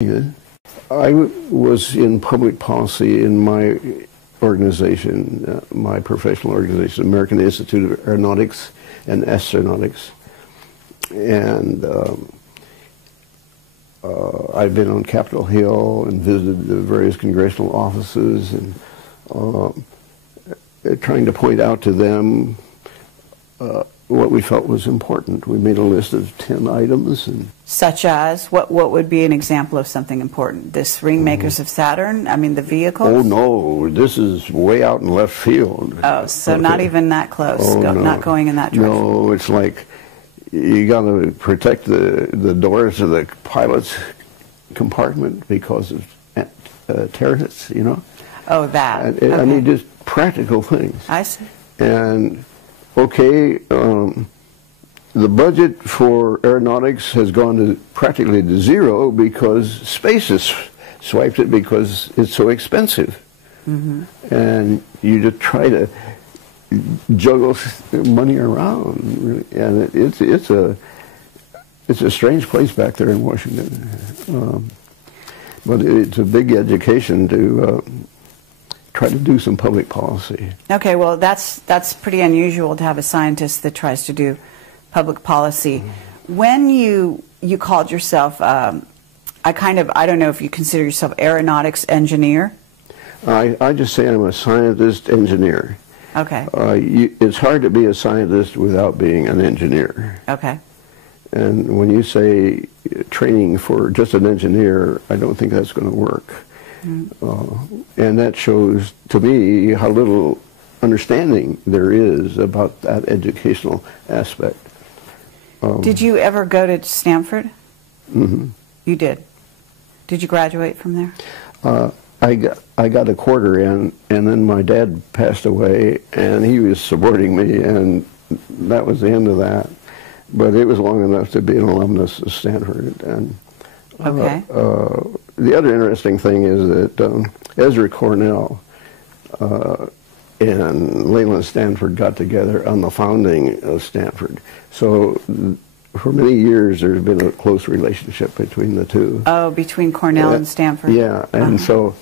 I was in public policy in my organization, my professional organization, American Institute of Aeronautics and Astronautics. And I've been on Capitol Hill and visited the various congressional offices and trying to point out to them what we felt was important. We made a list of 10 items. And such as? What would be an example of something important? This Ringmakers of Saturn? I mean, the vehicles? Oh, no. This is way out in left field. Oh, so okay. Not even that close. Oh, no. Not going in that direction. No, it's like you got to protect the doors of the pilot's compartment because of terrorists, you know? Oh, that. Okay. I mean, just practical things. I see. And, okay, the budget for aeronautics has gone to practically to zero because space has swiped it because it's so expensive. Mm-hmm. And you just try to juggle money around, really. And it's a strange place back there in Washington. But it's a big education to try to do some public policy. Okay, well, that's pretty unusual to have a scientist that tries to do public policy. Mm-hmm. When you called yourself, I don't know if you consider yourself aeronautics engineer? I just say I'm a scientist engineer. Okay. It's hard to be a scientist without being an engineer. Okay. And when you say training for just an engineer, I don't think that's going to work. Mm. And that shows to me how little understanding there is about that educational aspect. Did you ever go to Stanford? Mm-hmm. You did. Did you graduate from there? I got a quarter in, and then my dad passed away, and he was supporting me, and that was the end of that. But it was long enough to be an alumnus of Stanford. And okay. The other interesting thing is that Ezra Cornell and Leland Stanford got together on the founding of Stanford. So for many years there's been a close relationship between the two. Oh, between Cornell and Stanford. Yeah, and so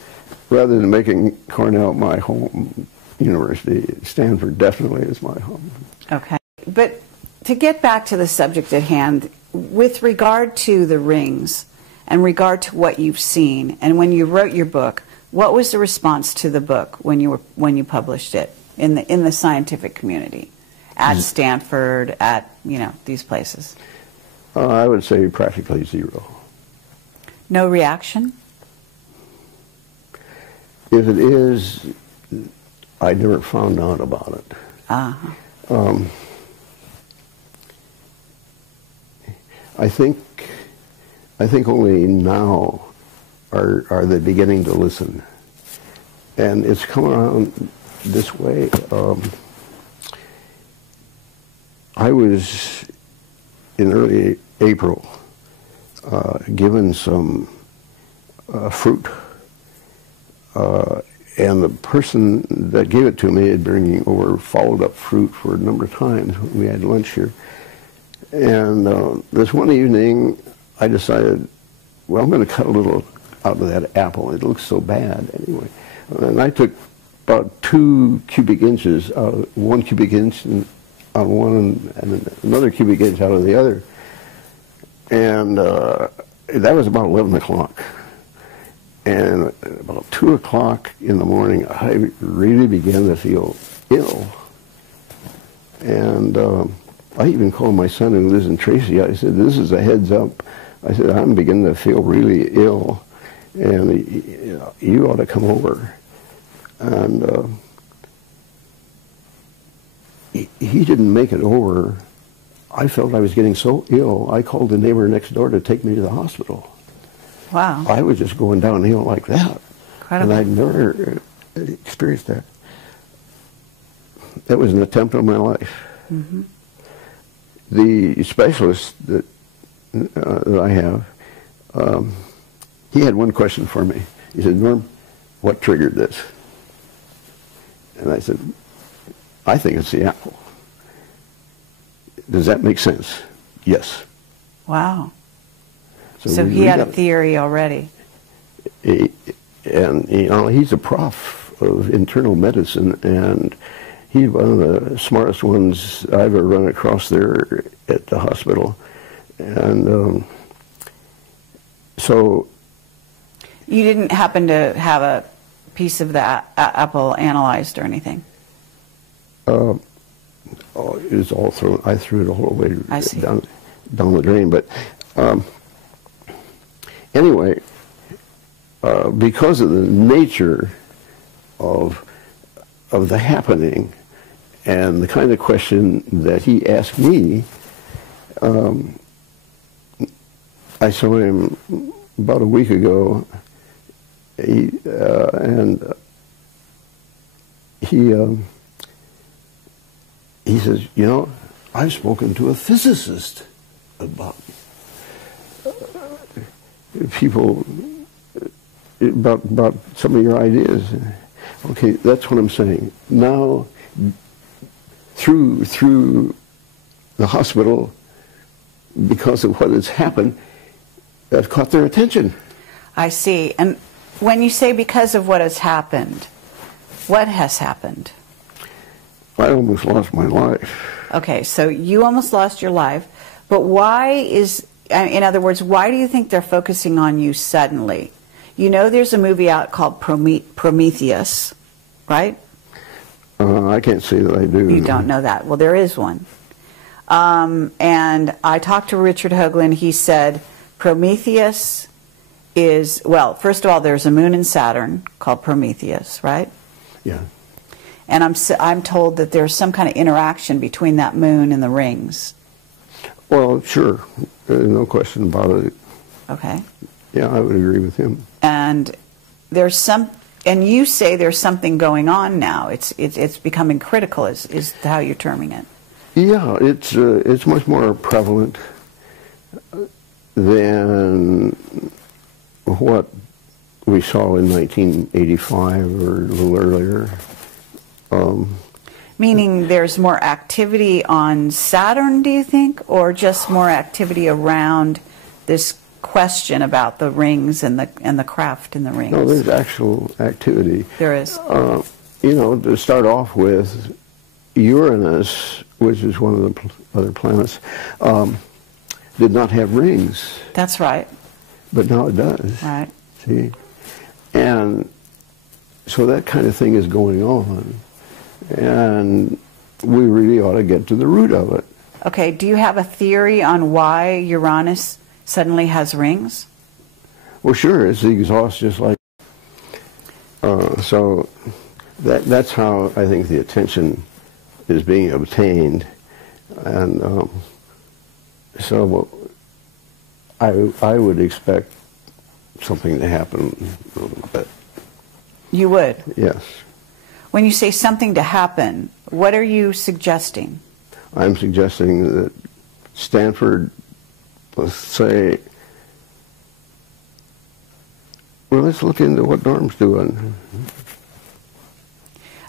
rather than making Cornell my home university, Stanford definitely is my home. Okay. But to get back to the subject at hand, with regard to the rings and regard to what you've seen, and when you wrote your book, what was the response to the book when you published it in the scientific community, at Stanford, at these places? I would say practically zero. No reaction? If it is, I never found out about it. Uh-huh. I think only now are they beginning to listen, and it's come around this way. I was in early April given some fruit, and the person that gave it to me had bringing over followed up fruit for a number of times when we had lunch here. And this one evening, I decided, well, I'm going to cut a little out of that apple. It looks so bad anyway. And I took about 2 cubic inches, 1 cubic inch on one and another cubic inch out of the other. And that was about 11 o'clock. And about 2 o'clock in the morning, I really began to feel ill. And I even called my son who lives in Tracy. I said, this is a heads up. I said, I'm beginning to feel really ill, and you ought to come over. And he didn't make it over. I felt I was getting so ill, I called the neighbor next door to take me to the hospital. Wow. I was just going downhill like that. Incredible. And I'd never experienced that. That was an attempt on my life. Mm-hmm. The specialist that I have, he had one question for me. He said, Norm, what triggered this? And I said, I think it's the apple. Does that make sense? Yes. Wow. So we he had a got- theory already. And he's a prof of internal medicine, and he's one of the smartest ones I've ever run across there at the hospital. And so You didn't happen to have a piece of the apple analyzed or anything? it was all thrown. I threw it all the I way see. down the drain. But anyway, because of the nature of the happening and the kind of question that he asked me, I saw him about a week ago. He says, I've spoken to a physicist about people, about some of your ideas. Okay, that's what I'm saying. Now, through the hospital, because of what has happened, I've caught their attention. I see. And when you say because of what has happened, what has happened? I almost lost my life. Okay, so you almost lost your life, but why in other words, why do you think they're focusing on you suddenly? You know there's a movie out called Prometheus, right? I can't say that I do. You don't know that. Well, there is one. And I talked to Richard Hoagland. He said Prometheus is, well, first of all, there's a moon in Saturn called Prometheus, right? Yeah. And I'm told that there's some kind of interaction between that moon and the rings. Well, sure. No question about it. Okay. Yeah, I would agree with him. And and you say there's something going on now. It's becoming critical, is how you're terming it. Yeah, it's much more prevalent than what we saw in 1985 or a little earlier. Meaning there's more activity on Saturn, do you think, or just more activity around this question about the rings and the craft in the rings? No, there's actual activity. There is. To start off with, Uranus, which is one of the other planets, did not have rings. That's right. But now it does. Right. See? And so that kind of thing is going on. And we really ought to get to the root of it. Okay, do you have a theory on why Uranus suddenly has rings? Well, sure, it's the exhaust just like... so that's how I think the attention is being obtained. And so I would expect something to happen a little bit. You would? Yes. When you say something to happen, what are you suggesting? I'm suggesting that Stanford, let's say, well, let's look into what Norm's doing.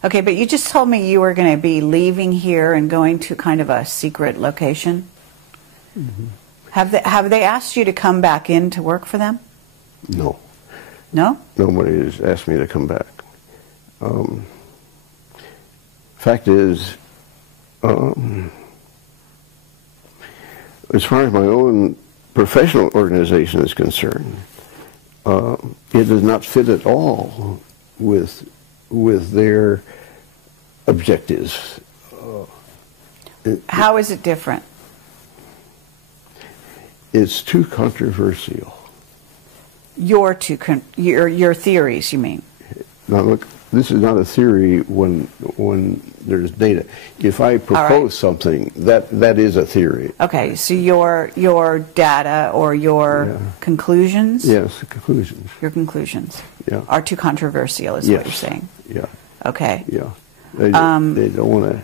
Okay, but you just told me you were going to be leaving here and going to kind of a secret location. Mm-hmm. Have they asked you to come back in to work for them? No. No? Nobody has asked me to come back. Fact is, as far as my own professional organization is concerned, it does not fit at all with their objectives. How is it different? It's too controversial. Your theories, you mean? Now look, this is not a theory when there's data. If I propose something, that is a theory. Okay, so your data or your conclusions? Yes, conclusions. Your conclusions Yeah. are too controversial, is what you're saying. Yeah. Okay. Yeah. They don't want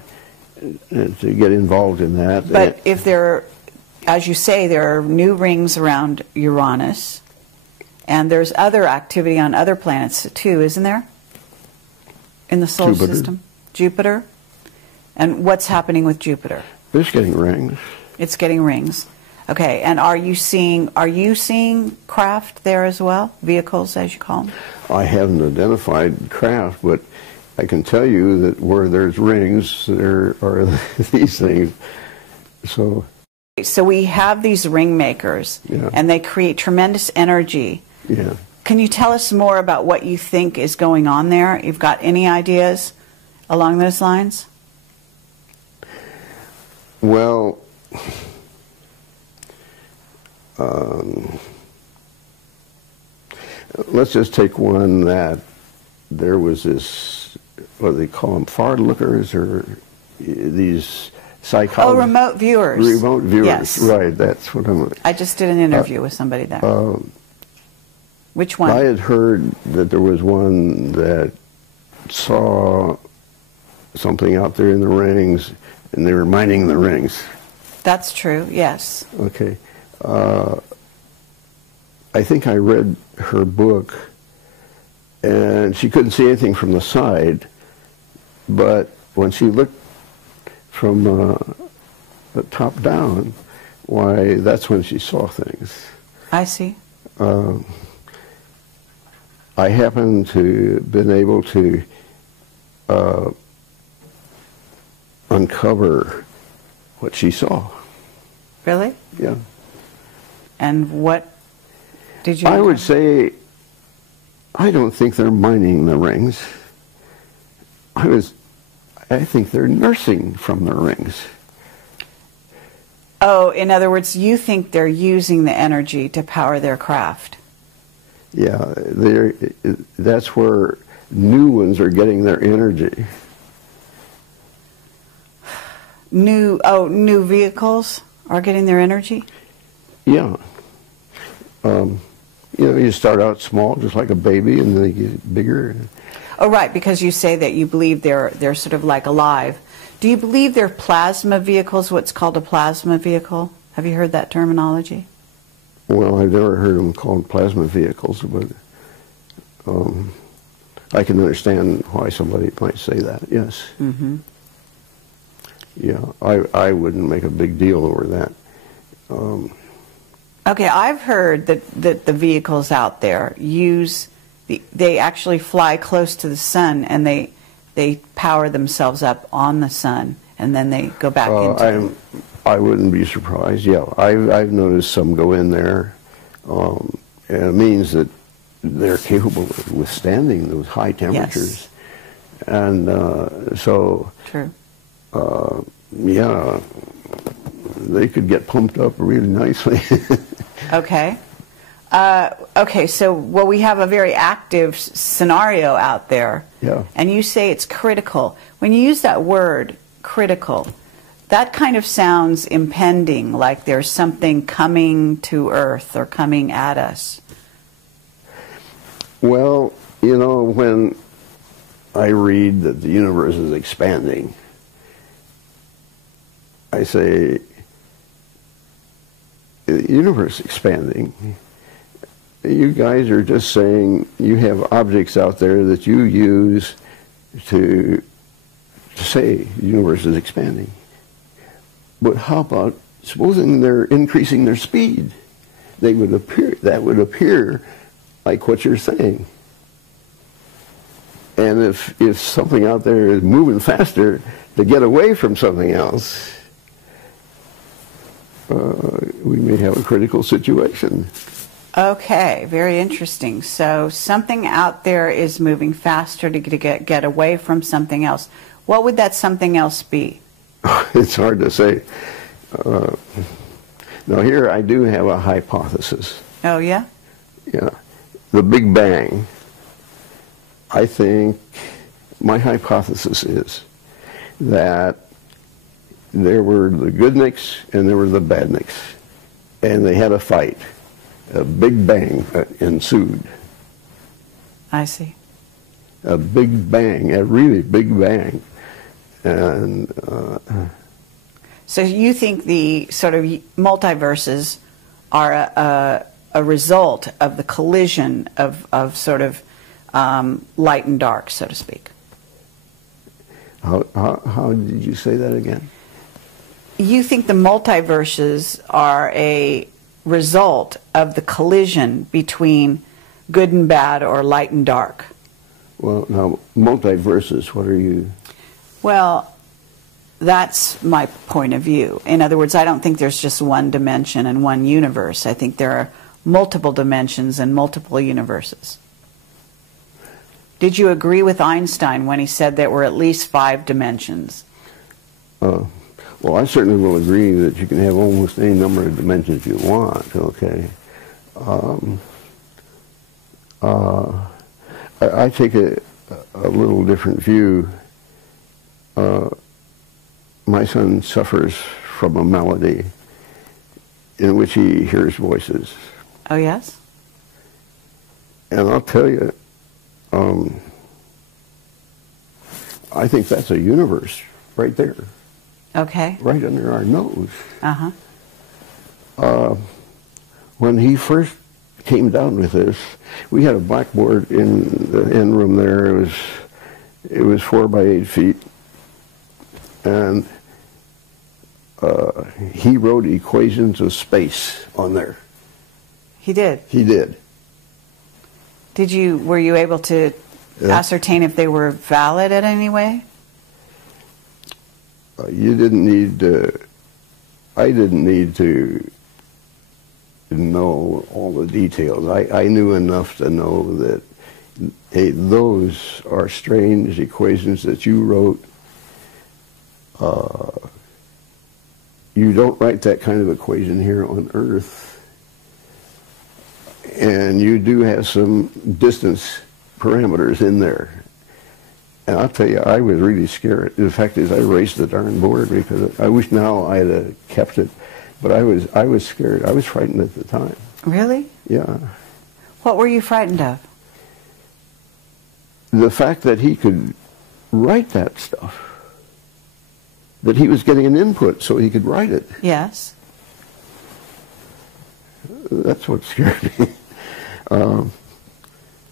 to get involved in that. But if there, as you say, there are new rings around Uranus, and there's other activity on other planets too, isn't there? In the solar system? Jupiter? And what's happening with Jupiter? It's getting rings. It's getting rings. Okay, and are you seeing craft there as well? Vehicles, as you call them? I haven't identified craft, but I can tell you that where there's rings, there are these things. So we have these ring makers, Yeah. and they create tremendous energy. yeah. Can you tell us more about what you think is going on there? You've got any ideas along those lines? Well, let's just take one that there was this, what do they call them, far lookers, or these psychologists? Oh, remote viewers. Remote viewers, Yes. right, that's what I'm... I just did an interview with somebody there. Which one? I had heard that there was one that saw something out there in the rings, and they were mining the rings. That's true, yes. Okay. I think I read her book, and she couldn't see anything from the side, but when she looked from the top down, why, that's when she saw things. I see. I happen to been able to uncover what she saw. Really? Yeah. And what did you... I would say, I don't think they're mining the rings. I think they're nursing from the rings. Oh, in other words, you think they're using the energy to power their craft. Yeah, that's where new ones are getting their energy. New vehicles are getting their energy? Yeah. You start out small, just like a baby, and then they get bigger. Oh, right, because you say that you believe they're sort of like alive. Do you believe they're plasma vehicles, what's called a plasma vehicle? Have you heard that terminology? Well, I've never heard them called plasma vehicles, but I can understand why somebody might say that, yes. Mm-hmm. Yeah, I wouldn't make a big deal over that. Okay, I've heard that the vehicles out there they actually fly close to the sun, and they power themselves up on the sun, and then they go back into... I wouldn't be surprised. Yeah, I've noticed some go in there, and it means that they're capable of withstanding those high temperatures. Yes. And so, True. Yeah, they could get pumped up really nicely. Okay. Okay, so, well, we have a very active scenario out there. Yeah. And you say it's critical. When you use that word, critical, that kind of sounds impending, like there's something coming to Earth or coming at us. Well, when I read that the universe is expanding, I say, the universe expanding. You guys are just saying you have objects out there that you use to say the universe is expanding. But how about supposing they're increasing their speed? That would appear like what you're saying. And if something out there is moving faster to get away from something else, we may have a critical situation. Okay, very interesting. So something out there is moving faster to get away from something else. What would that something else be? It's hard to say. Now here I do have a hypothesis. Oh, yeah? Yeah. The Big Bang. I think my hypothesis is that there were the goodniks and there were the badniks. And they had a fight. A big bang ensued. I see. A big bang, a really big bang. And so you think the sort of multiverses are a result of the collision of sort of light and dark, so to speak? how did you say that again? you think the multiverses are a result of the collision between good and bad or light and dark? Well, now, multiverses, what are you? Well, that's my point of view. In other words, I don't think there's just one dimension and one universe. I think there are multiple dimensions and multiple universes. Did you agree with Einstein when he said there were at least 5 dimensions? Well, I certainly will agree that you can have almost any number of dimensions you want, okay? I take a little different view. My son suffers from a malady in which he hears voices. Oh, yes? And I'll tell you, I think that's a universe right there. Okay. Right under our nose. Uh-huh. When he first came down with this, we had a blackboard in the end room there. It was 4 by 8 feet, and he wrote equations of space on there. He did? He did. Were you able to ascertain if they were valid in any way? You didn't need to, I didn't need to know all the details. I knew enough to know that, hey, those are strange equations that you wrote. You don't write that kind of equation here on Earth. And you do have some distance parameters in there. And I'll tell you, I was really scared. The fact is, I erased the darn board because I wish now I had kept it. But I was scared. I was frightened at the time. Really? Yeah. What were you frightened of? The fact that he could write that stuff. That he was getting an input so he could write it. Yes. That's what scared me.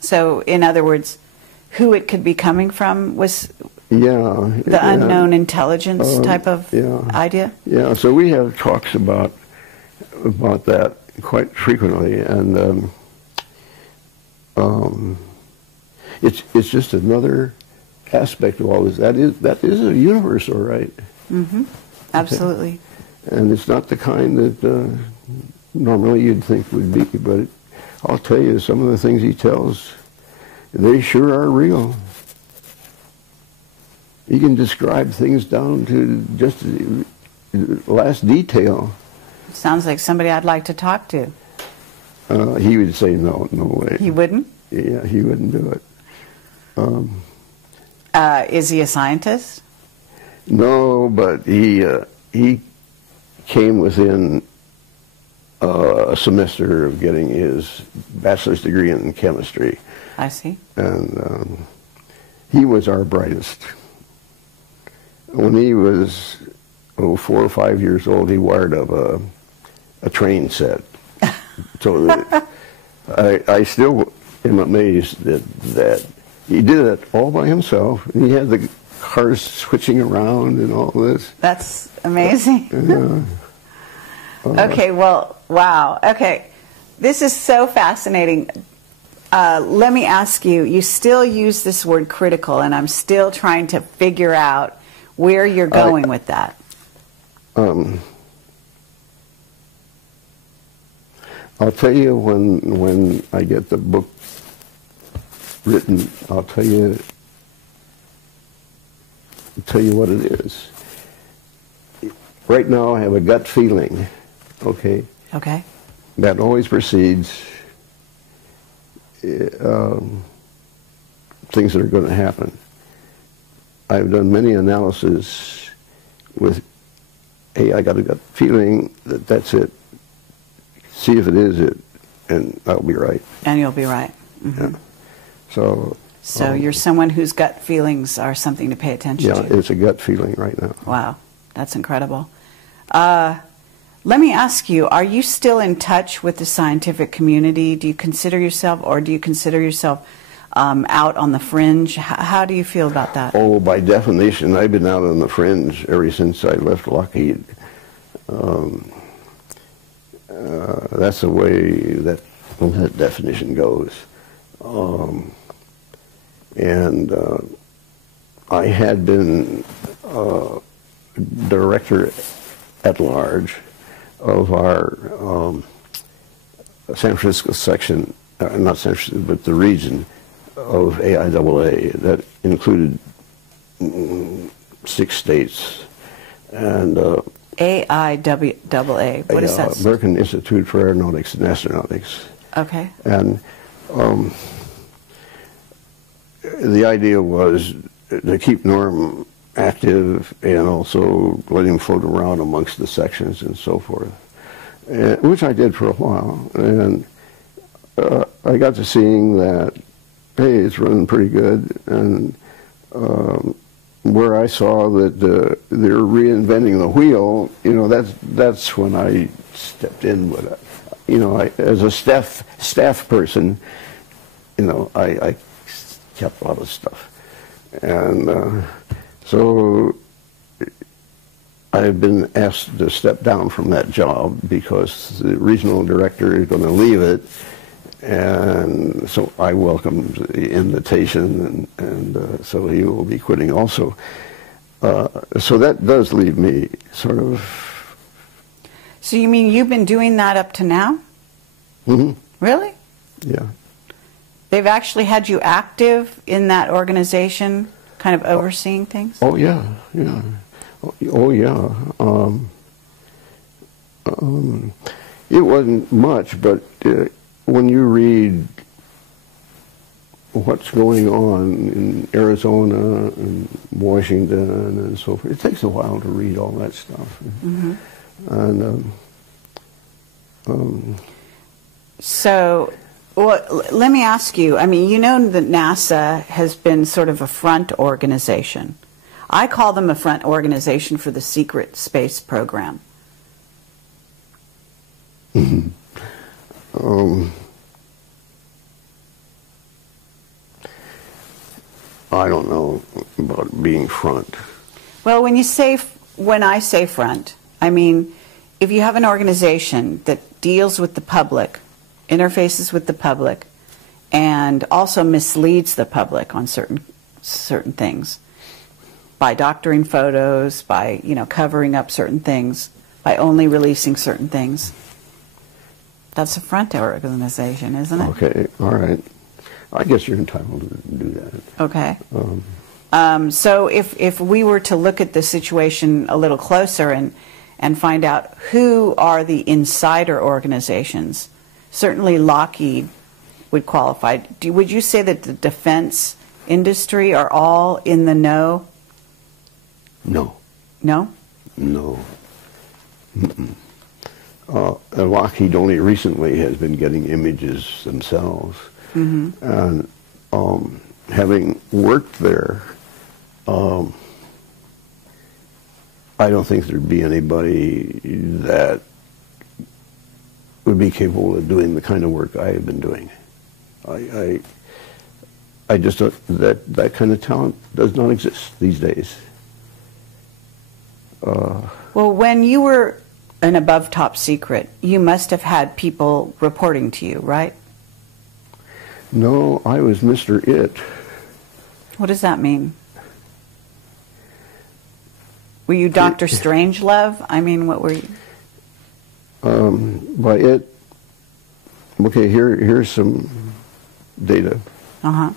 So, in other words, who it could be coming from was the unknown intelligence type of idea? Yeah, so we have talks about that quite frequently, and it's just another aspect of all this. That is a universe, all right. Mm-hmm. Absolutely. Okay. And it's not the kind that normally you'd think would be, but I'll tell you, some of the things he tells, they sure are real. He can describe things down to just the last detail. Sounds like somebody I'd like to talk to. He would say no way. He wouldn't? Yeah, he wouldn't do it. Is he a scientist? No, but he came within a semester of getting his bachelor's degree in chemistry. I see. And he was our brightest. When he was 4 or 5 years old, he wired up a train set. So that I still am amazed that he did it all by himself. And he had the cars switching around and all this. That's amazing. Okay, well, wow. Okay, this is so fascinating. Let me ask you, you still use this word critical, and I'm still trying to figure out where you're going with that. I'll tell you when I get the book written, I'll tell you what it is. Right now I have a gut feeling, okay? Okay. That always precedes things that are going to happen. I've done many analyses with, hey, I got a gut feeling that that's it. See if it is it, and I'll be right. And you'll be right. Mm-hmm. Yeah. So you're someone whose gut feelings are something to pay attention to. Yeah, it's a gut feeling right now. Wow, that's incredible. Let me ask you, are you still in touch with the scientific community? Do you consider yourself out on the fringe? How do you feel about that? Oh, by definition, I've been out on the fringe ever since I left Lockheed. That's the way that definition goes. And I had been director at large of our San Francisco section, not San Francisco, but the region of AIAA that included 6 states. And AIAA, what is that? American Institute for Aeronautics and Astronautics. Okay. And the idea was to keep Norm active and also let him float around amongst the sections and so forth, which I did for a while. And I got to seeing that, hey, it's running pretty good. And where I saw that they're reinventing the wheel, you know, that's when I stepped in with it. You know, as a staff person, you know, I kept a lot of stuff. And so I've been asked to step down from that job because the regional director is going to leave it. And so I welcomed the invitation, and so he will be quitting also. So that does leave me sort of... So you mean you've been doing that up to now? Mm-hmm. Really? Yeah. They've actually had you active in that organization, kind of overseeing things? Oh, yeah, yeah. Oh, yeah. It wasn't much, but when you read what's going on in Arizona and Washington and so forth, it takes a while to read all that stuff. Mm-hmm. And so, well, let me ask you, I mean, you know that NASA has been sort of a front organization. I call them a front organization for the secret space program. Mm-hmm. I don't know about being front. Well, when I say front, I mean, if you have an organization that deals with the public, interfaces with the public, and also misleads the public on certain things, by doctoring photos, by, you know, covering up certain things, by only releasing certain things, that's a front organization, isn't it? Okay, all right. I guess you're entitled to do that. Okay. So if we were to look at the situation a little closer and find out who are the insider organizations, certainly Lockheed would qualify. Would you say that the defense industry are all in the know? No. No? No. Mm-mm. Lockheed only recently has been getting images themselves. Mm-hmm. And having worked there, I don't think there'd be anybody that would be capable of doing the kind of work I have been doing. I just don't, that kind of talent does not exist these days. Well, when you were an above top secret, you must have had people reporting to you, right? No, I was Mr. It. What does that mean? Were you Dr. Strangelove? I mean, what were you? By it, okay, here's some data. Uh-huh.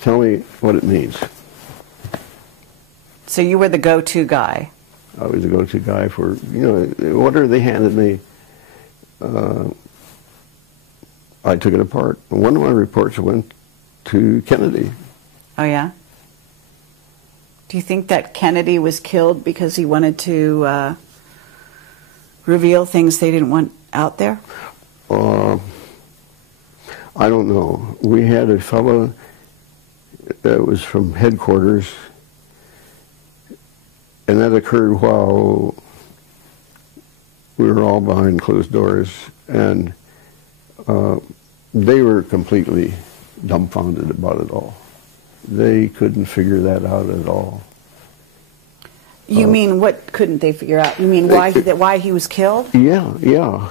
Tell me what it means. So you were the go-to guy. I was the go-to guy for, you know, whatever they handed me, I took it apart. One of my reports went to Kennedy. Oh, yeah? Do you think that Kennedy was killed because he wanted to reveal things they didn't want out there? I don't know. We had a fellow that was from headquarters, and that occurred while we were all behind closed doors, and they were completely dumbfounded about it all. They couldn't figure that out at all. You mean what couldn't they figure out? You mean why he was killed? Yeah, yeah.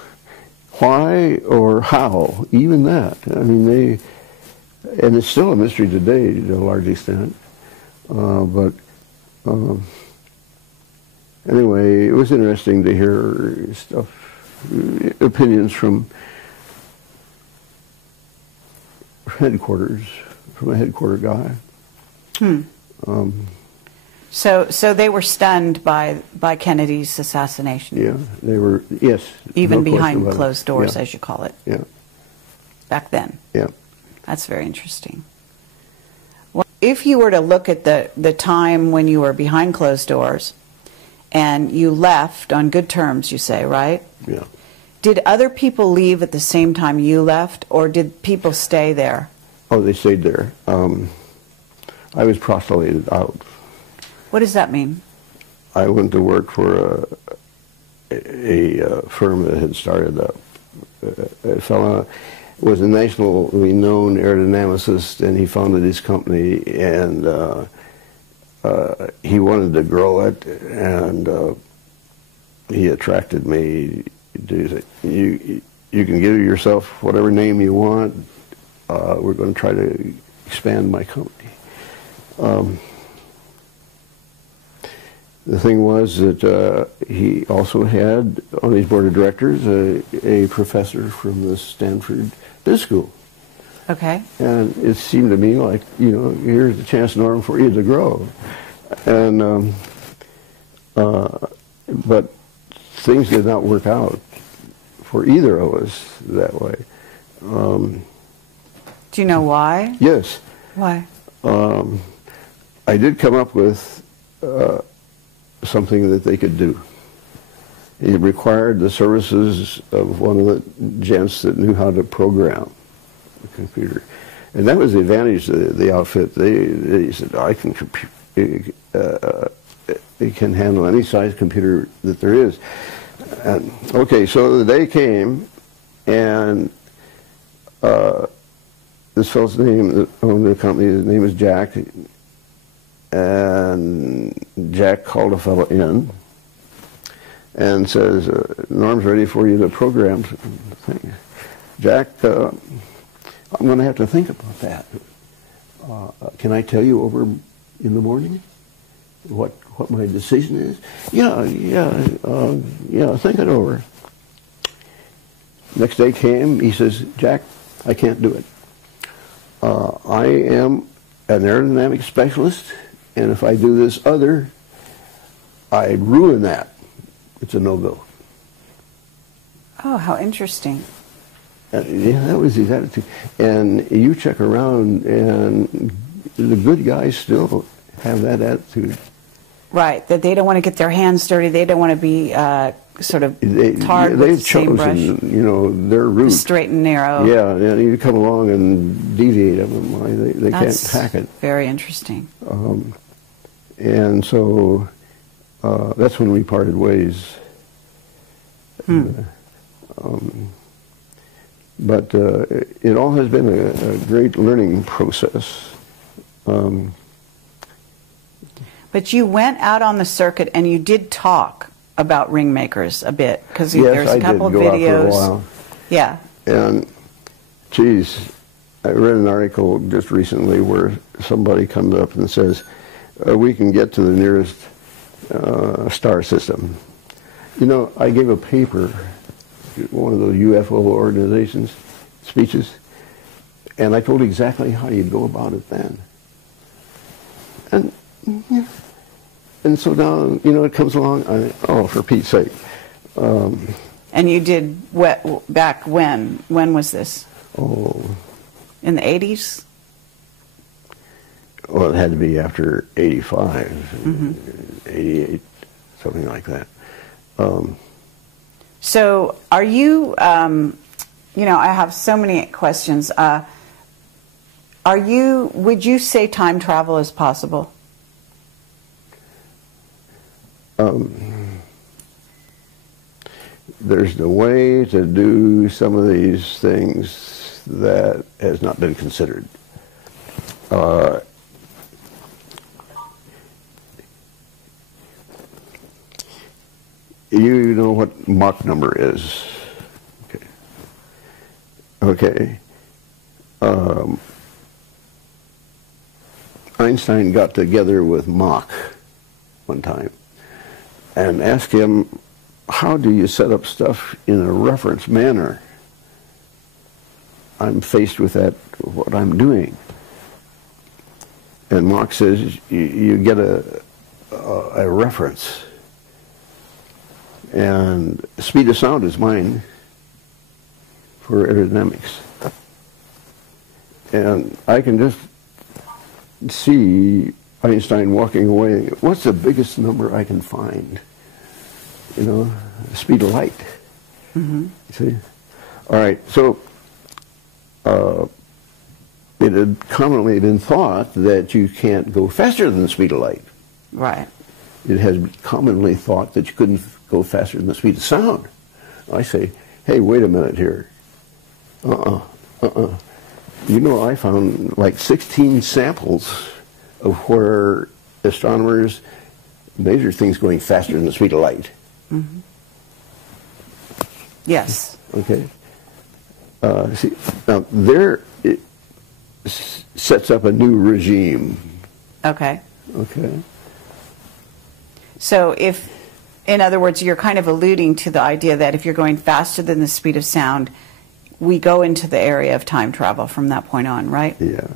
Why or how? Even that. I mean, and it's still a mystery today to a large extent. But anyway, it was interesting to hear opinions from headquarters, from a headquarter guy. So they were stunned by Kennedy's assassination. Yeah, they were. Yes, even no behind question closed doors, yeah. as you call it. Yeah. Back then. Yeah. That's very interesting. Well, if you were to look at the time when you were behind closed doors, and you left on good terms, you say, right? Yeah. Did other people leave at the same time you left, or did people stay there? Oh, they stayed there. I was proselyted out. What does that mean? I went to work for a firm that had started up. A fellow was a nationally known aerodynamicist, and he founded his company, and he wanted to grow it, and he attracted me to say, you can give yourself whatever name you want. We're going to try to expand my company. The thing was that he also had on his board of directors a professor from the Stanford Business School. Okay. And it seemed to me like, you know, here's the chance, Norm, for you to grow. And but things did not work out for either of us that way. Do you know why? Yes. Why? I did come up with something that they could do. It required the services of one of the gents that knew how to program the computer. And that was the advantage of the outfit. They said, I can it can handle any size computer that there is. And, okay, so the day came, and this fellow's name that owned the company, his name was Jack, and Jack called a fellow in and says, Norm's ready for you to program things. Jack, I'm going to have to think about that. Can I tell you over in the morning what my decision is? Yeah, think it over. Next day came, he says, Jack, I can't do it. I am an aerodynamic specialist, and if I do this other, I'd ruin that. It's a no-go. Oh, how interesting. Yeah, that was his attitude. And you check around, and the good guys still have that attitude. Right, that they don't want to get their hands dirty. They don't want to be sort of tarred with the same brush. They've chosen, you know, their route. Straight and narrow. Yeah, and you come along and deviate them. They can't hack it. Very interesting. And so that's when we parted ways. But it all has been a great learning process. But you went out on the circuit and you did talk about ring makers a bit, because yes, there's a couple of videos. Out for a while. Yeah. And, geez, I read an article just recently where somebody comes up and says, we can get to the nearest star system. You know, I gave a paper, one of those UFO organizations, speeches, and I told exactly how you'd go about it then. And so now, you know, it comes along, oh, for Pete's sake. And you did back when? When was this? Oh. In the 80s? Well, it had to be after 85, 88, something like that. So are you, you know, I have so many questions. Would you say time travel is possible? There's a way to do some of these things that has not been considered. You know what Mach number is. Okay. Okay. Einstein got together with Mach one time and asked him, how do you set up stuff in a reference manner? I'm faced with that, what I'm doing. And Mach says, you get a reference. And speed of sound is mine for aerodynamics. And I can just see Einstein walking away. What's the biggest number I can find? You know, the speed of light. Mm-hmm. See? All right, so it had commonly been thought that you can't go faster than the speed of light. Right. It has been commonly thought that you couldn't go faster than the speed of sound. I say, hey, wait a minute here. You know, I found like 16 samples of where astronomers measure things going faster than the speed of light. Mm-hmm. Yes. Okay. See, now there it sets up a new regime. Okay. Okay. So if, in other words, you're kind of alluding to the idea that if you're going faster than the speed of sound, we go into the area of time travel from that point on, right? Yeah.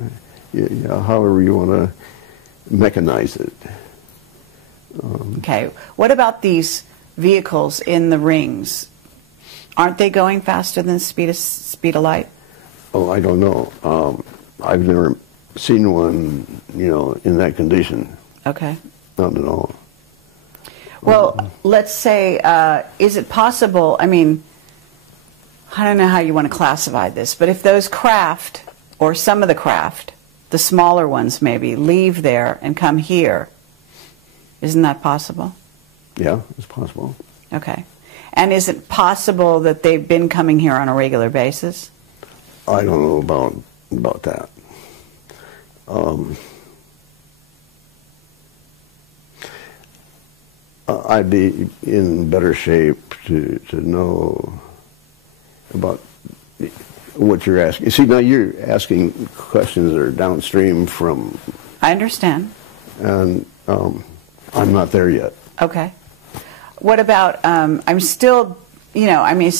Yeah. However you want to mechanize it. Okay. What about these vehicles in the rings? Aren't they going faster than the speed of light? Oh, I don't know. I've never seen one, you know, in that condition. Okay. Not at all. Well, let's say, is it possible, I mean, I don't know how you want to classify this, but if those craft, or some of the craft, the smaller ones maybe, leave there and come here, isn't that possible? Yeah, it's possible. Okay. And is it possible that they've been coming here on a regular basis? I don't know about that. I'd be in better shape to know about what you're asking. See, now you're asking questions that are downstream from... I understand. And I'm not there yet. Okay. What about, I'm still, you know, I mean,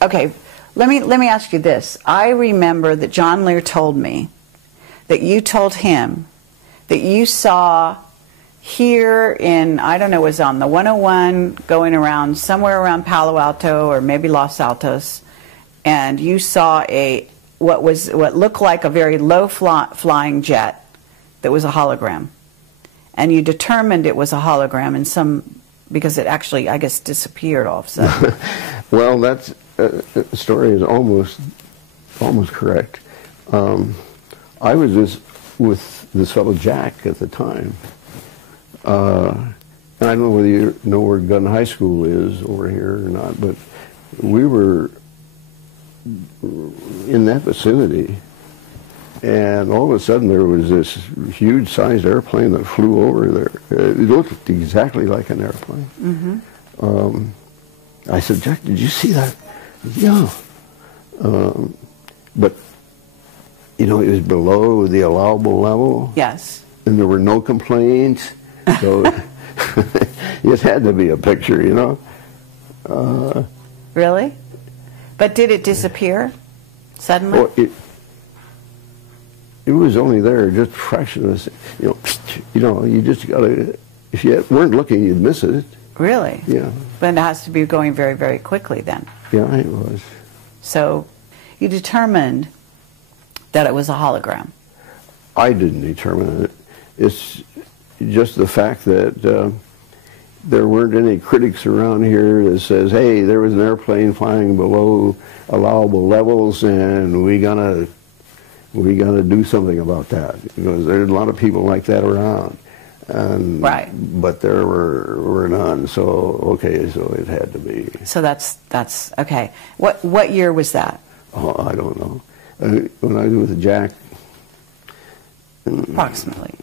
okay, let me ask you this. I remember that John Lear told me that you told him that you saw here in, I don't know, it was on the 101 going around somewhere around Palo Alto or maybe Los Altos, and you saw what looked like a very low flying jet that was a hologram. And you determined it was a hologram in some, because it actually, I guess, disappeared all of a sudden. Well, that story is almost correct. I was just with this fellow Jack at the time. And I don't know whether you know where Gunn High School is over here or not, but we were in that vicinity. And all of a sudden there was this huge-sized airplane that flew over there. It looked exactly like an airplane. Mm-hmm. I said, Jack, did you see that? Yeah. But, you know, it was below the allowable level. Yes. And there were no complaints. So it had to be a picture, you know. Really? But did it disappear suddenly? Well, it was only there just a fraction of a, you know, you just got to, if you weren't looking, you'd miss it. Really? Yeah. But it has to be going very, very quickly then. Yeah, it was. So you determined that it was a hologram. I didn't determine it. It's just the fact that there weren't any critics around here that says, hey, there was an airplane flying below allowable levels and we gotta do something about that, because there's a lot of people like that around. And, right. But there were none, so okay, so it had to be. So that's okay. What year was that? Oh, I don't know. When I was with Jack. Approximately.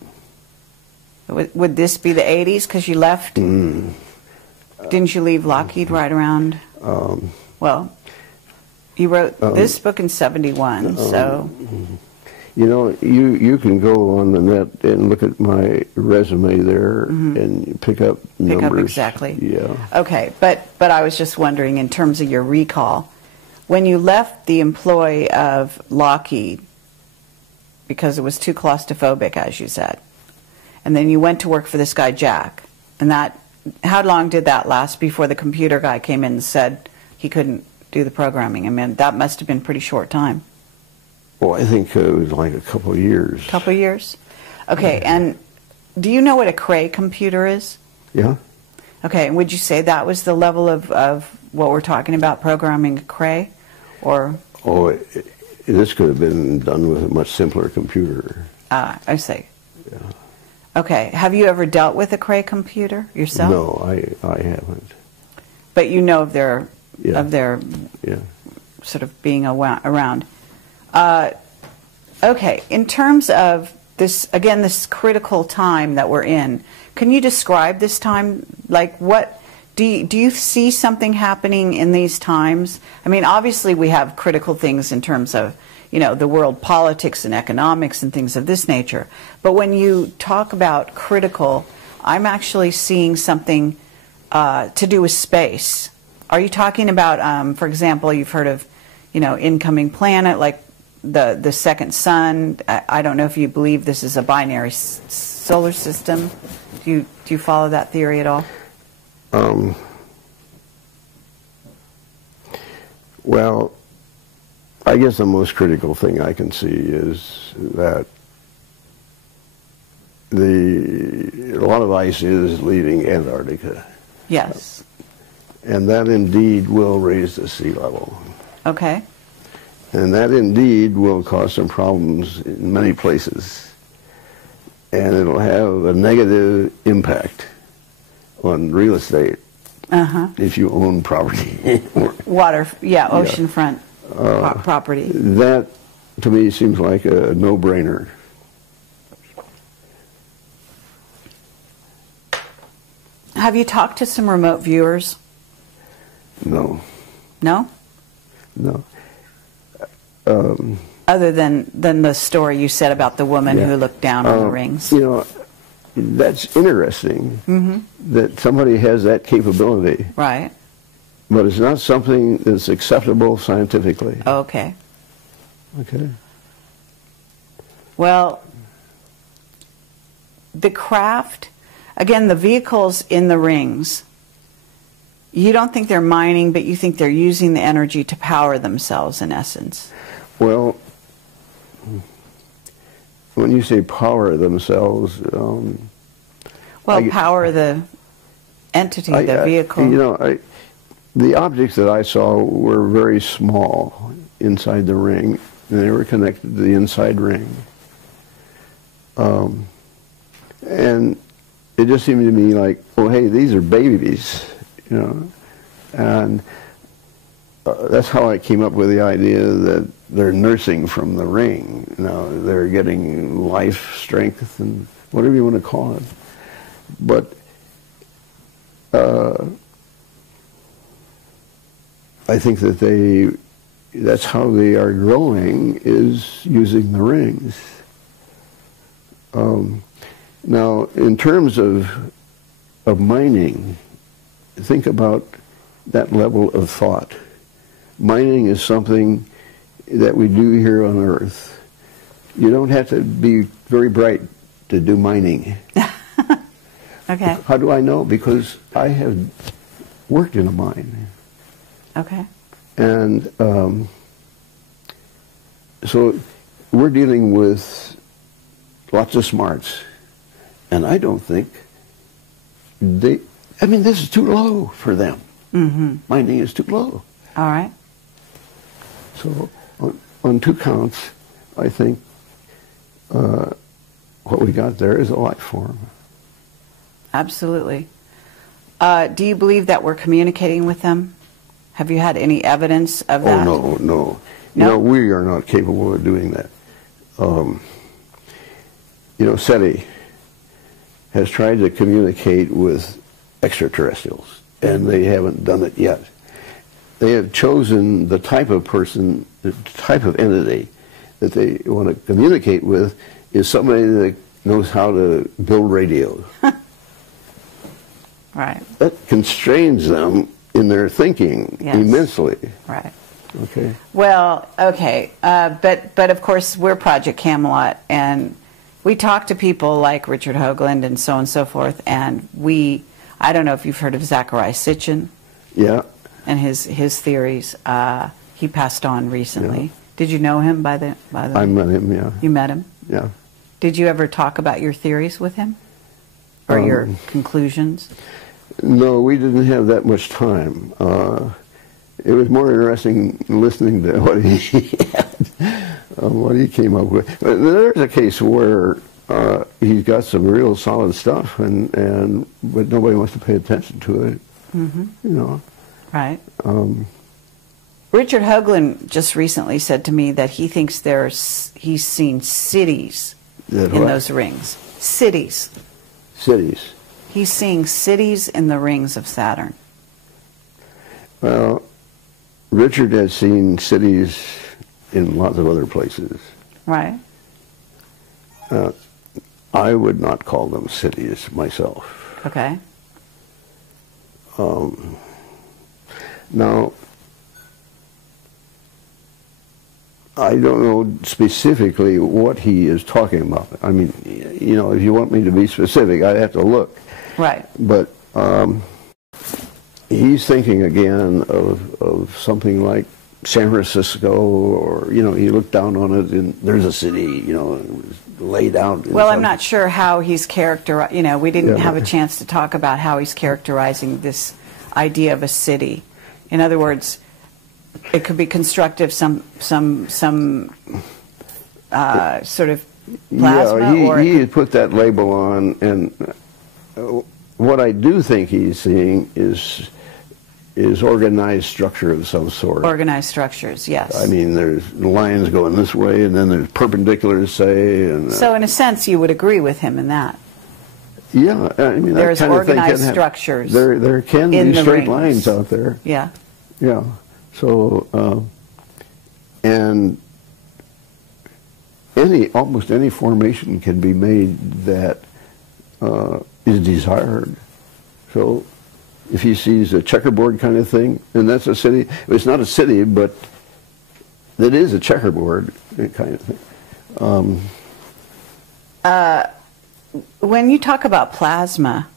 Would this be the 80s because you left? Didn't you leave Lockheed right around? Well, you wrote this book in '71, so. You know, you can go on the net and look at my resume there and pick up numbers. Pick up exactly. Yeah. Okay, but I was just wondering, in terms of your recall, when you left the employ of Lockheed, because it was too claustrophobic, as you said, and then you went to work for this guy Jack, and that, how long did that last before the computer guy came in and said he couldn't do the programming? I mean, that must have been a pretty short time. Well, I think it was like a couple of years. Couple of years? Okay, and do you know what a Cray computer is? Yeah. Okay, and would you say that was the level of what we're talking about, programming Cray? Or? Oh, this could have been done with a much simpler computer. I see. Yeah. Okay, have you ever dealt with a Cray computer yourself? No, I haven't. But you know of their, Yeah. yeah. Sort of being around. Okay, in terms of this, again, this critical time that we're in, can you describe this time? Like, what do you see something happening in these times? I mean, obviously we have critical things in terms of, you know, the world politics and economics and things of this nature. But when you talk about critical, I'm actually seeing something to do with space. Are you talking about, for example, you've heard of, you know, incoming planet, like the second sun? I don't know if you believe this is a binary solar system. Do you follow that theory at all? Well, I guess the most critical thing I can see is that a lot of ice is leaving Antarctica. Yes. And that indeed will raise the sea level. Okay. And that indeed will cause some problems in many places. And it'll have a negative impact on real estate if you own property. Water, yeah, oceanfront property. That, to me, seems like a no-brainer. Have you talked to some remote viewers? No. No? No. Other than the story you said about the woman who looked down on the rings. You know, that's interesting that somebody has that capability. Right. But it's not something that's acceptable scientifically. Okay. Okay. Well, the craft, again, the vehicles in the rings, you don't think they're mining, but you think they're using the energy to power themselves, in essence. Well, when you say power themselves, power the entity, the vehicle. You know, the objects that I saw were very small inside the ring, and they were connected to the inside ring. And it just seemed to me like, oh, hey, these are babies, you know. And that's how I came up with the idea that they're nursing from the ring. You know, they're getting life, strength, and whatever you want to call it. But I think that that's how they are growing, is using the rings. Now, in terms of mining, think about that level of thought. Mining is something that we do here on Earth. You don't have to be very bright to do mining. Okay. How do I know? Because I have worked in a mine. Okay. And so we're dealing with lots of smarts. And I don't think this is too low for them. Mining is too low. All right. So on two counts, I think what we got there is a life form. Absolutely. Do you believe that we're communicating with them? Have you had any evidence of that? Oh, no. No, we are not capable of doing that. You know, SETI has tried to communicate with extraterrestrials. and they haven't done it yet. They have chosen the type of person, the type of entity that they want to communicate with is somebody that knows how to build radios. Right. That constrains them in their thinking immensely. Right. Okay. Well, okay, but of course we're Project Camelot, and we talk to people like Richard Hoagland and so forth, and I don't know if you've heard of Zecharia Sitchin. Yeah. And his theories. He passed on recently. Yeah. Did you know him by the way? I met him, yeah. You met him? Yeah. Did you ever talk about your theories with him? Or your conclusions? No, we didn't have that much time. It was more interesting listening to what what he came up with. But there's a case where he's got some real solid stuff, but nobody wants to pay attention to it. Mm-hmm. You know. Right. Richard Hoagland just recently said to me that he thinks he's seen cities in those rings. Cities. Cities. He's seeing cities in the rings of Saturn. Well, Richard has seen cities in lots of other places. Right. I would not call them cities myself. Okay. Now, I don't know specifically what he is talking about. I mean, you know, if you want me to be specific, I'd have to look. Right. But he's thinking again of something like San Francisco, or, you know, you look down on it and there's a city, you know, laid out. Well, I'm not sure how he's characterized. You know, we didn't have a chance to talk about how he's characterizing this idea of a city. In other words, it could be constructive, some sort of plasma. Yeah, he had put that label on, and what I do think he's seeing is organized structure of some sort. Organized structures, yes. I mean, there's lines going this way, and then there's perpendiculars, say. And so, in a sense, you would agree with him in that. Yeah, I mean, there's that kind organized of thing structures. There can be straight lines out there. Yeah. Yeah. So, and almost any formation can be made that is desired. So, if he sees a checkerboard kind of thing, and that's a city. It's not a city, but it is a checkerboard kind of thing. When you talk about plasma,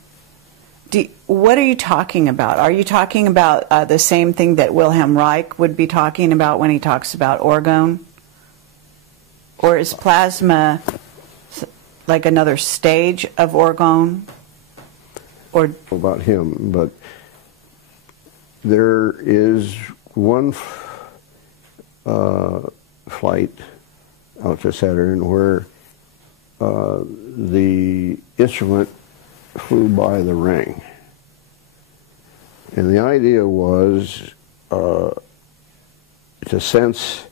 what are you talking about? Are you talking about the same thing that Wilhelm Reich would be talking about when he talks about orgone? Or is plasma like another stage of orgone? Or about him, but there is one flight out to Saturn where the instrument flew by the ring, and the idea was to sense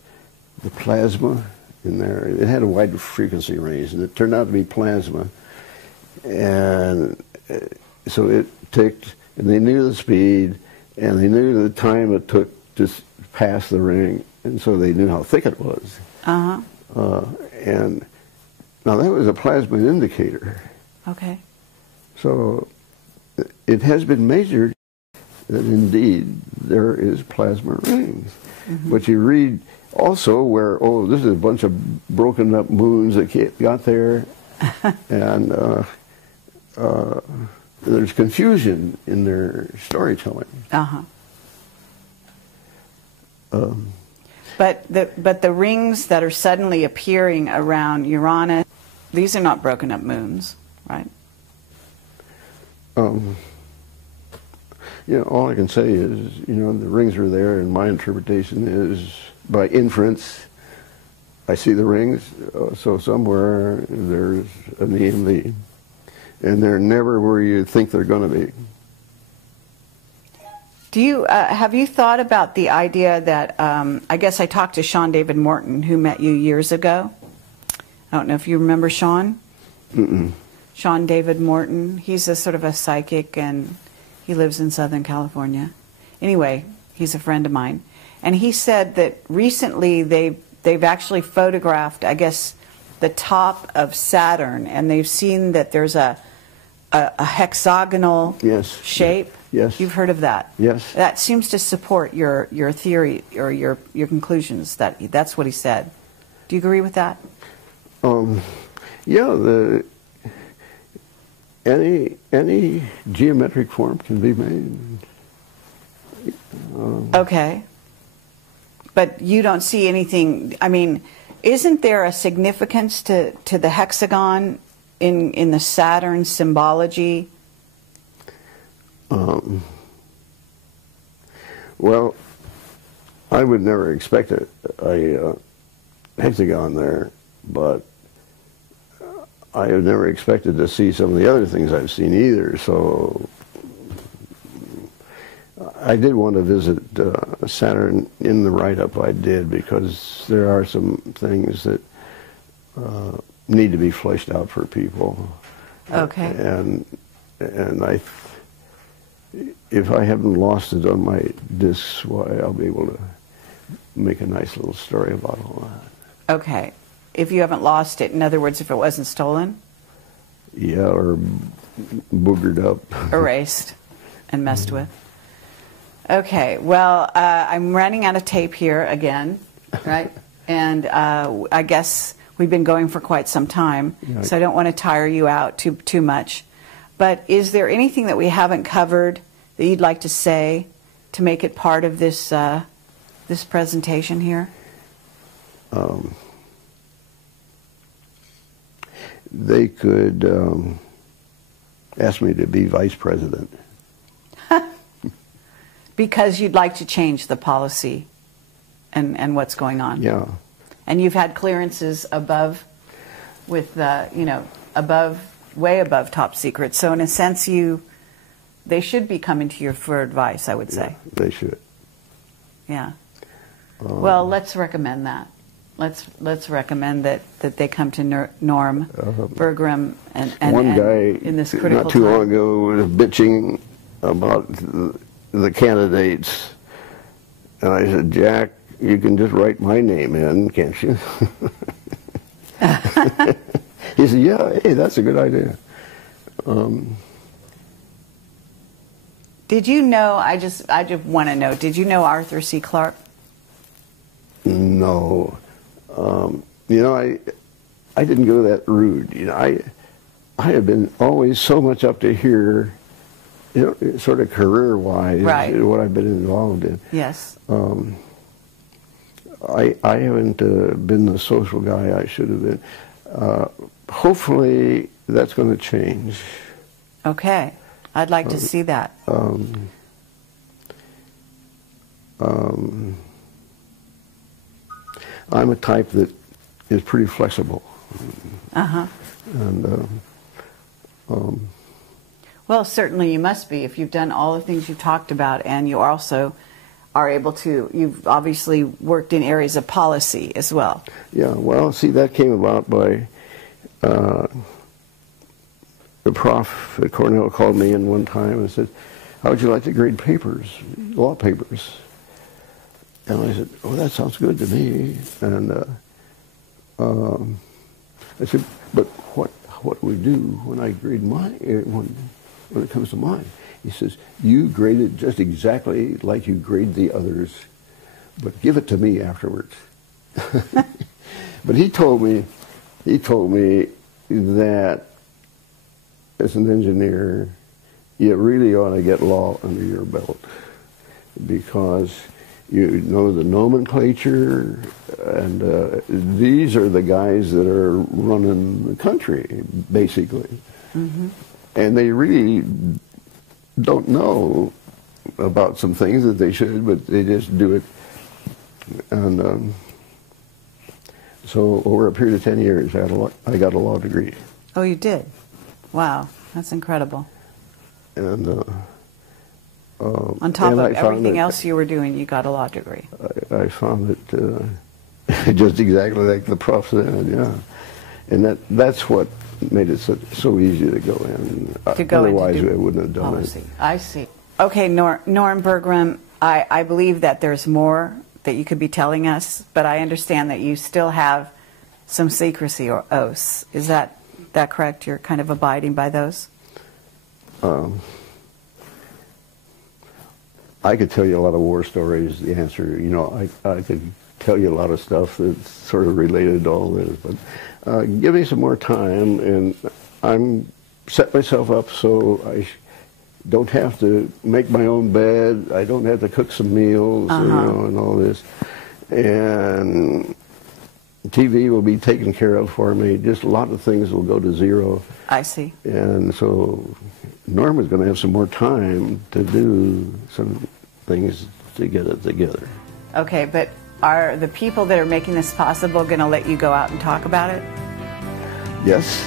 the plasma in there. It had a wide frequency range, and it turned out to be plasma, and so it ticked, and they knew the speed, and they knew the time it took to pass the ring, and so they knew how thick it was. And now that was a plasma indicator. Okay. So it has been measured that indeed there is plasma rings. Mm-hmm. But you read also where, oh, this is a bunch of broken up moons that got there, and there's confusion in their storytelling. But the rings that are suddenly appearing around Uranus, these are not broken up moons, right? You know, all I can say is, you know, the rings are there, and my interpretation is by inference. I see the rings, so somewhere there's an EMV, and they're never where you think they're going to be. Do you have you thought about the idea that I guess I talked to Sean David Morton, who met you years ago. I don't know if you remember Sean. Mm-mm. Sean David Morton. He's a sort of a psychic, and He lives in Southern California. Anyway, he's a friend of mine. And he said that recently they've actually photographed, I guess, the top of Saturn, and they've seen that there's a hexagonal Yes. shape. Yes. You've heard of that? Yes. That seems to support your theory or your conclusions. That's what he said. Do you agree with that? Yeah, any geometric form can be made. Okay. But you don't see anything, I mean, isn't there a significance to the hexagon in the Saturn symbology? Well, I would never expect a hexagon there, but I have never expected to see some of the other things I've seen either, so I did want to visit Saturn in the write-up I did, because there are some things that need to be fleshed out for people. Okay. And if I haven't lost it on my discs, why, I'll be able to make a nice little story about all that. Okay. If you haven't lost it, in other words, if it wasn't stolen? Yeah, or boogered up. Erased and messed with. Okay, well, I'm running out of tape here again, right? And I guess we've been going for quite some time, Yeah. so I don't want to tire you out too much. But is there anything that we haven't covered that you'd like to say to make it part of this this presentation here? They could ask me to be vice president. Because you'd like to change the policy and what's going on. Yeah. And you've had clearances above, with way above top secret. So in a sense, they should be coming to you for advice, I would say. Yeah, they should. Yeah. Well, let's recommend that. Let's recommend that they come to Norm Bergram and one guy in this critical not too time. long ago was bitching about the candidates, and I said, Jack, you can just write my name in, can't you? He said, yeah, hey, that's a good idea. Did you know, I just want to know, did you know Arthur C. Clarke? No. You know, I didn't go that rude. You know, I have been always so much up to here, you know, sort of career-wise, Right. what I've been involved in. Yes. I haven't been the social guy I should have been. Hopefully, that's going to change. Okay. I'd like to see that. I'm a type that is pretty flexible. Uh-huh. And Well, certainly you must be if you've done all the things you've talked about, and you also are able to, you've obviously worked in areas of policy as well. yeah, well, see, that came about by the prof at Cornell called me in one time and said, how would you like to grade papers, law papers? And I said, oh, that sounds good to me. And I said, but what do we do when I grade mine, when it comes to mine? He says, you grade it just exactly like you grade the others, but give it to me afterwards. But he told me that as an engineer, you really ought to get law under your belt, because you know the nomenclature, and these are the guys that are running the country, basically. Mm-hmm. And they really don't know about some things that they should, but they just do it. And so over a period of 10 years, I got a law degree. Oh, you did? Wow, that's incredible. And on top of everything else you were doing, you got a law degree. I found it just exactly like the prof said, yeah. And that's what made it so easy to go in. To go Otherwise, into I wouldn't have done policy. it. I see. Okay, Norm Bergman, I believe that there's more that you could be telling us, but I understand that you still have some secrecy or oaths. Is that correct? You're kind of abiding by those? I could tell you a lot of war stories. The answer, you know, I could tell you a lot of stuff that's sort of related to all this, but give me some more time, and I'm set myself up so I don't have to make my own bed. I don't have to cook some meals, you know, and all this. And TV will be taken care of for me. Just a lot of things will go to zero. I see. And so Norma's going to have some more time to do some things to get it together. Okay, but are the people that are making this possible going to let you go out and talk about it? Yes.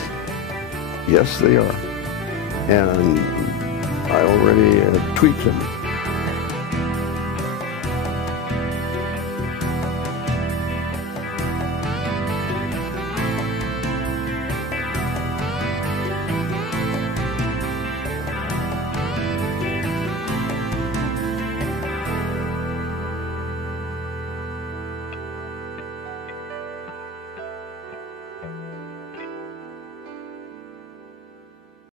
Yes, they are. And I already tweaked them.